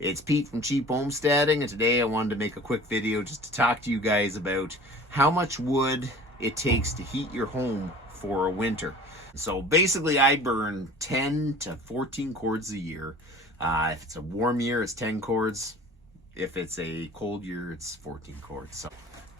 It's Pete from Cheap Homesteading, and today I wanted to make a quick video just to talk to you guys about how much wood it takes to heat your home for a winter. So basically I burn 10 to 14 cords a year. If it's a warm year, it's 10 cords. If it's a cold year, it's 14 cords. So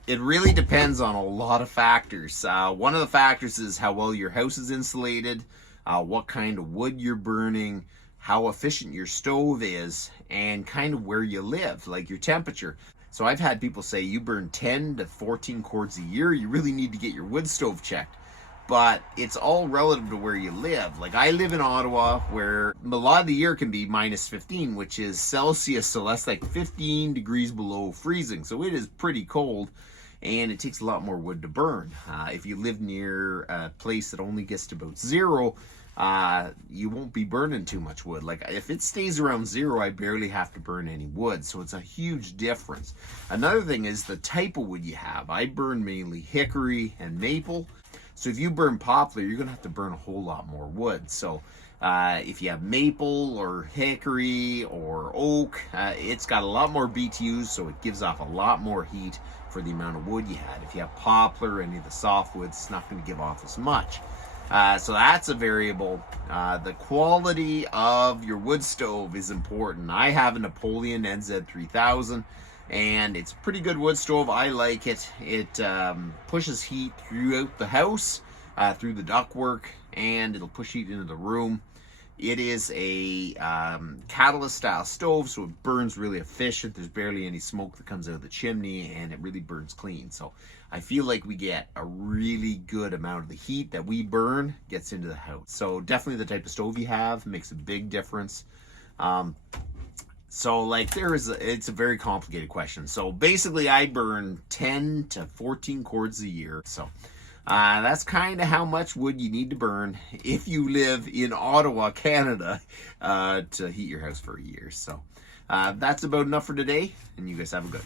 it really depends on a lot of factors. One of the factors is how well your house is insulated, what kind of wood you're burning, how efficient your stove is, and kind of where you live, like your temperature. So I've had people say you burn 10 to 14 cords a year, you really need to get your wood stove checked. But it's all relative to where you live. Like I live in Ottawa, where a lot of the year can be minus 15, which is Celsius, so that's like 15 degrees below freezing. So it is pretty cold, and it takes a lot more wood to burn. If you live near a place that only gets to about zero, you won't be burning too much wood. Like if it stays around zero, I barely have to burn any wood, so it's a huge difference. Another thing is the type of wood you have. I burn mainly hickory and maple. So if you burn poplar, you're gonna have to burn a whole lot more wood. So if you have maple or hickory or oak, it's got a lot more BTUs, so it gives off a lot more heat for the amount of wood you had. If you have poplar or any of the softwoods, it's not gonna give off as much. So that's a variable. The quality of your wood stove is important. I have a Napoleon NZ3000, and it's a pretty good wood stove. I like it. It pushes heat throughout the house, through the ductwork, and it'll push heat into the room. It is a catalyst style stove, so it burns really efficient. There's barely any smoke that comes out of the chimney, and it really burns clean. So I feel like we get a really good amount of the heat that we burn gets into the house. So definitely the type of stove you have makes a big difference. So like it's a very complicated question. So basically I burn 10 to 14 cords a year. So that's kind of how much wood you need to burn if you live in Ottawa, Canada, to heat your house for a year. So that's about enough for today, and you guys have a good one.